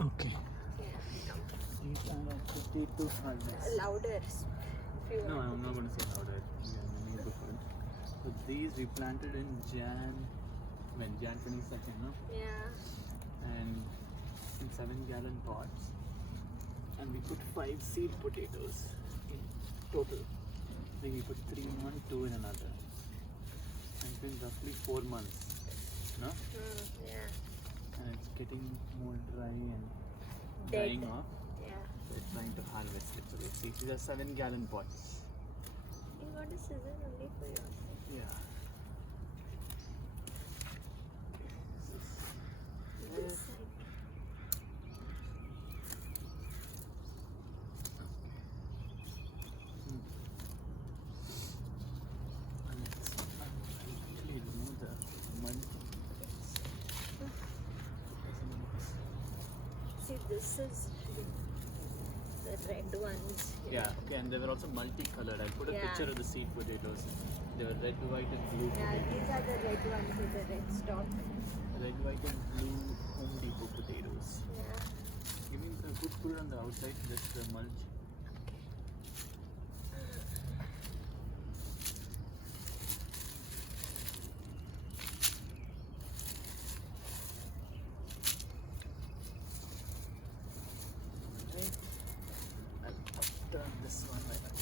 Okay. Yeah. These are potato harvest. Louder. No, I'm not going to say louder. We need to put it. So these we planted in Jan 22nd, no? Yeah. And in 7-gallon pots. And we put 5 seed potatoes in total. Then we put 3 in one, 2 in another. And it's been roughly 4 months, no? Yeah. And it's getting more dry and Dead. dying off. Yeah. So we're trying to harvest it. So let's see. These are 7-gallon pots. You got a scissor only for yourself. Yeah. This side. And it's actually remove the mud. See, this is the red ones. Yeah, okay, and they were also multicolored. I'll put a Yeah. picture of the seed potatoes. They were red, white, and blue. Yeah, potatoes. these are the red ones with the red stalk. Red, white, and blue Home Depot potatoes. Yeah. Give me a good put it on the outside, just the mulch. Okay. I'll turn this one like that.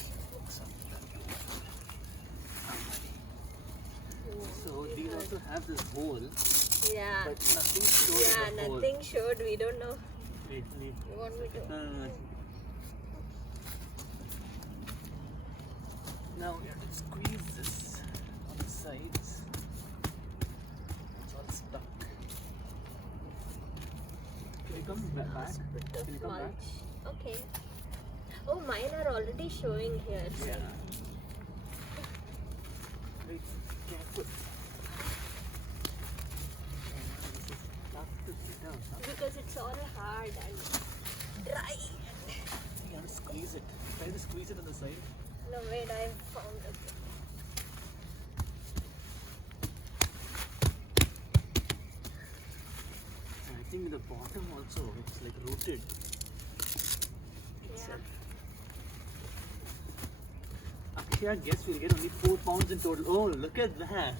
So these also have this hole, Yeah. but nothing showed Yeah, in the hole. nothing showed. We don't know. Wait. You want me to? No. Now we have to squeeze this on the sides. It's all stuck. Can you come back? Bit of Can you come back? mulch. Okay. Oh, mine are already showing here. See? Yeah. Wait, careful. This is tough to get out, huh? Because it's all hard and dry. You have to squeeze it. Try to squeeze it on the side. No, wait, I found it. And I think in the bottom also it's like rooted. Yeah. Akshay, guess we'll get only 4 pounds in total. Oh, look at that.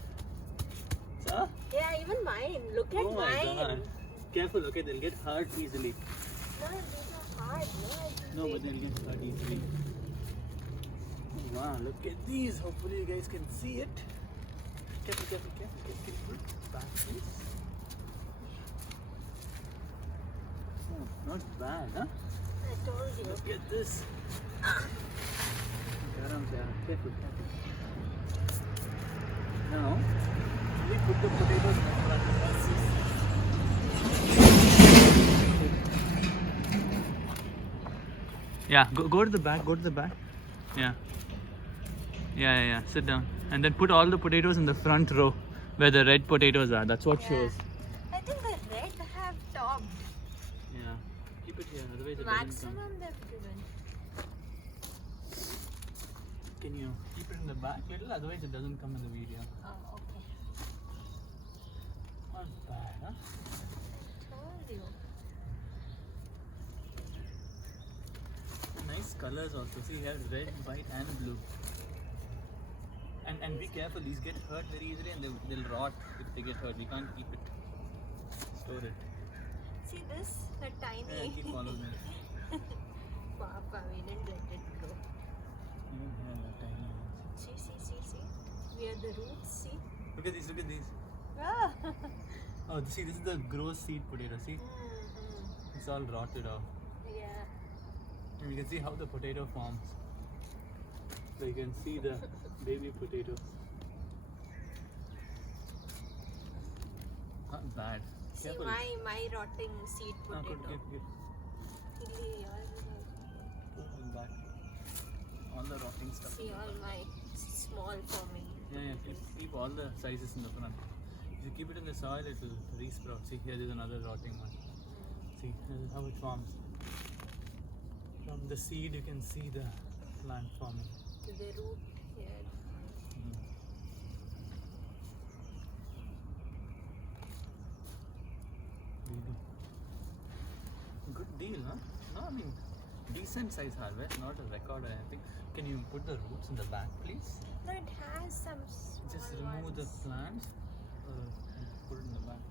Sir? Yeah, even mine. Look at Oh my mine. God. Careful, okay, they'll get hurt easily. No, these are hard. No, but they'll get hurt easily. Wow, look at these. Hopefully you guys can see it. Careful. Back, please. Oh, not bad, huh? I told you. Look at this. Careful. Now, we put the potatoes in the front. Yeah, go to the back. Yeah. Sit down. And then put all the potatoes in the front row where the red potatoes are. That's what shows. I think the red have topped. Yeah. Keep it here, otherwise it doesn't come. Maximum they've given. Can you keep it in the back little? Otherwise it doesn't come in the video. Oh, okay. Not bad, huh? Told you. Nice colors also. See, here red, white and blue. And be careful, these get hurt very easily and they'll rot if they get hurt. We can't keep it. Store it. See this? The tiny. Yeah, keep all of them. Papa, we didn't let it grow. Even here, the tiny ones. See. We are the roots, see? Look at these. Ah. Oh, see, this is the gross seed potato. See, it's all rotted off. Yeah. And you can see how the potato forms. So you can see the baby potatoes. Not bad. See Careful. my rotting seed Ah, potato. good. Hilly, yours is also- Put it back. All the rotting stuff. See all my small forming. Yeah. Keep all the sizes in the front. If you keep it in the soil, it will re-sprout. See, here is another rotting one. See, this is how it forms. From the seed, you can see the plant forming. To the root here. deal, huh? No, I mean, decent size harvest, not a record or anything. Can you put the roots in the back, please? No, it has some small Just remove the ones. plants. Put it in the back.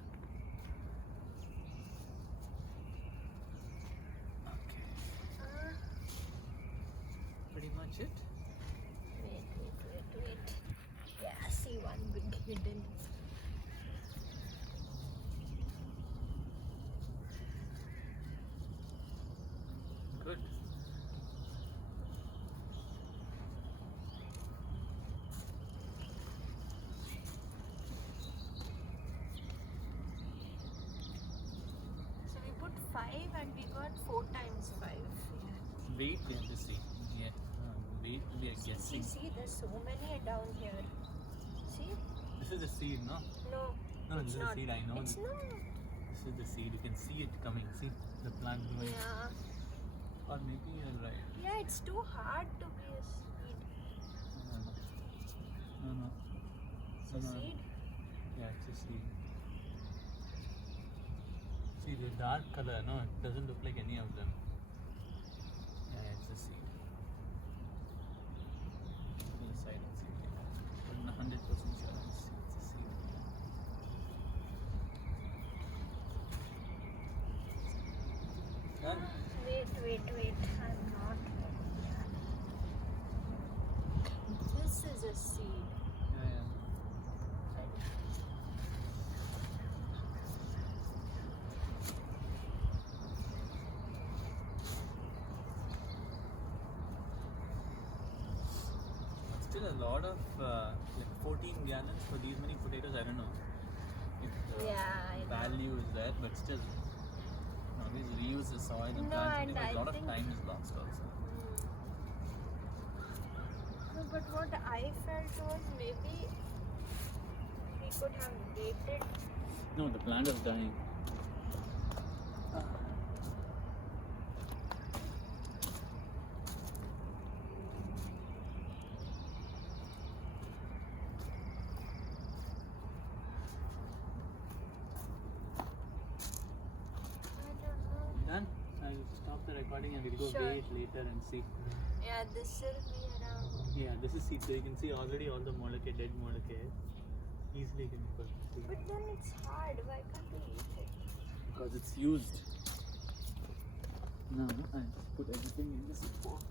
Okay. Pretty much it. Wait. Yeah, see one big hidden. Good. So we put 5 and we got 4 times 5. Wait, we have to see. Yeah. Wait, we are guessing. See, there's so many down here. See? This is the seed, no? No. No, it's this is not. the seed. I know. It's not. This is the seed. You can see it coming. See the plant growing. Yeah. Or maybe you're right. Yeah, it's too hard to be a seed. No. It's a seed. Yeah, it's a seed. See the dark color, no? It doesn't look like any of them. Yeah, it's a seed. On the side, it's a seed. But 100% sure it's a seed. Done. Wait. I'm not. This is a seed. Yeah. Still a lot of like 14 gallons for these many potatoes. I don't know if the Yeah, I know. value is there, but still, always reuse the soil and No, plant. and A I lot of think- time is lost also. No, but what I felt was maybe we could have waited. No, the plant is dying. I don't know. Done. I'll stop the recording and we'll go Sure. weigh it later and see. Yeah, this will be around. Yeah, this is seed, so you can see already all the molecule, dead molecule. Easily can put But then it's hard. Why can't we eat it? because it's used. Now I just put everything in this box.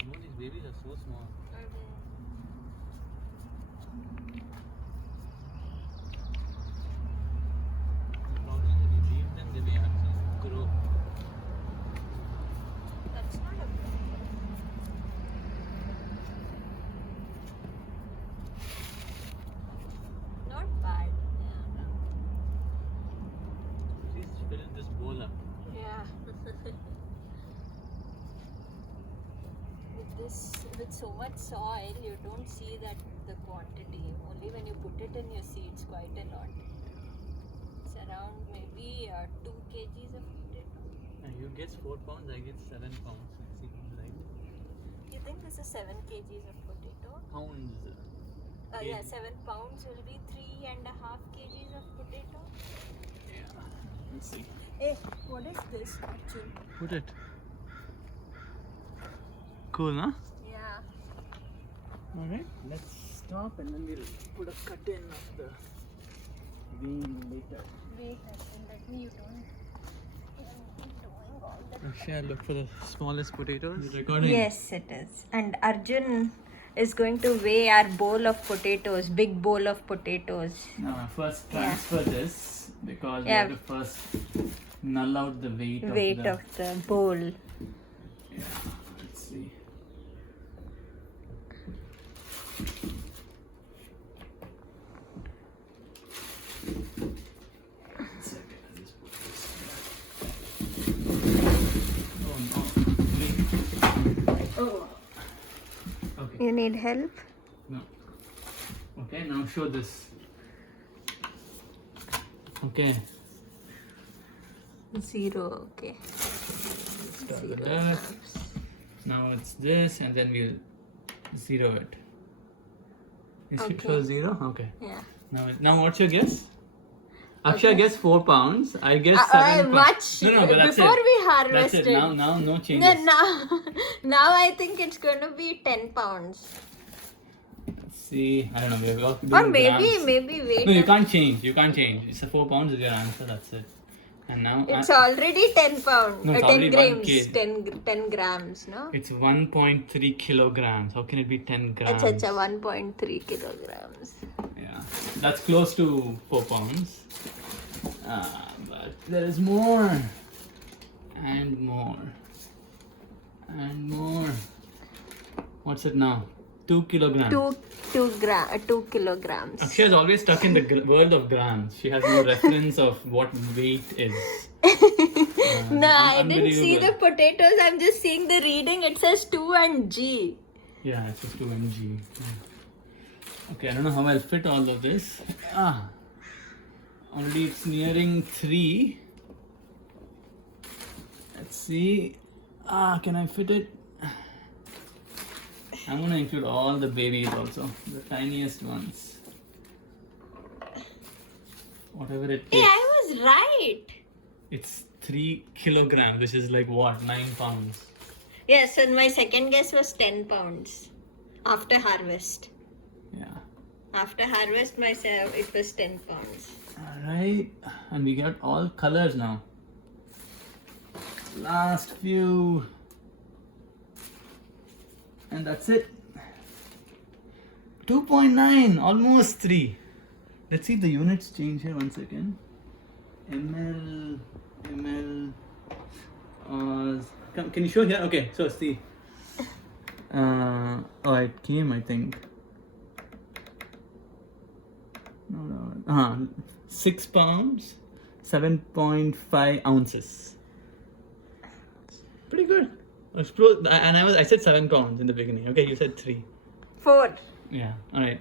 You know, these babies are so small. The problem is if you leave them, they may actually grow. That's not a problem. Not bad. Please fill this bowl up. Yeah. With so much soil, you don't see that the quantity. Only when you put it in, you see it's quite a lot. It's around maybe 2 kgs of potato. And you guess 4 pounds, I guess 7 pounds. Let's see, right? You think this is 7 kgs of potato? Pounds. Yeah, Kg. 7 pounds will be 3.5 kgs of potato. Yeah. Let's see. Hey, what is this actually? Put it. Cool, huh? Yeah. Alright, let's stop and then we'll put a cut in of the vein later. Wait, let me, you don't. You're doing all the Shall look for the smallest potatoes. Is it recording? Yes, it is. And Arjun is going to weigh our bowl of potatoes, big bowl of potatoes. Now, first transfer this because we Yeah. have to first null out the weight, Weight of the bowl. Yeah, let's see. Oh. Okay. You need help? No. Okay, now show this. Okay. 0, okay. Start with that. Now it's this, and then we'll zero it. Is it Okay. show 0? Okay. Yeah. Now what's your guess? Actually, I guess 4 pounds. I guess 7 pounds. Much No, but that's before it. we That's harvested. it. Now no changes. No, now I think it's gonna be 10 pounds. Let's see. I don't know. We've got to do Or maybe grams. wait. No, you can't change. It's a 4 pounds is your answer. That's it. And now It's already 10 pounds. No, it's 10 already 1 grams. kg. 10 grams, no? It's 1.3 kilograms. How can it be 10 grams? It's 1.3 kilograms. Yeah, that's close to 4 pounds. But there is more. And more. And more. What's it now? 2 kilograms. 2 kilograms. Akshay is always stuck in the world of grams. She has no reference of what weight is. No, I didn't see the unbelievable. potatoes. I'm just seeing the reading. It says 2 and G. Yeah, it's just 2 mg. Okay, I don't know how I'll fit all of this. Already it's nearing 3. Let's see. Can I fit it? I'm gonna include all the babies also, the tiniest ones. Whatever it Hey, takes. I was right. It's 3 kilograms, which is like what? 9 pounds. Yes, and my second guess was 10 pounds after harvest. Yeah. After harvest, it was 10 pounds. Alright. And we got all colors now. Last few. And that's it. 2.9, almost 3. Let's see if the units change here. 1 second. ml. Can you show here? Okay, so see. It came, I think. No. 6 pounds, 7.5 ounces. Pretty good. And I said 7 pounds in the beginning. Okay, you said 3. 4. Yeah. All right.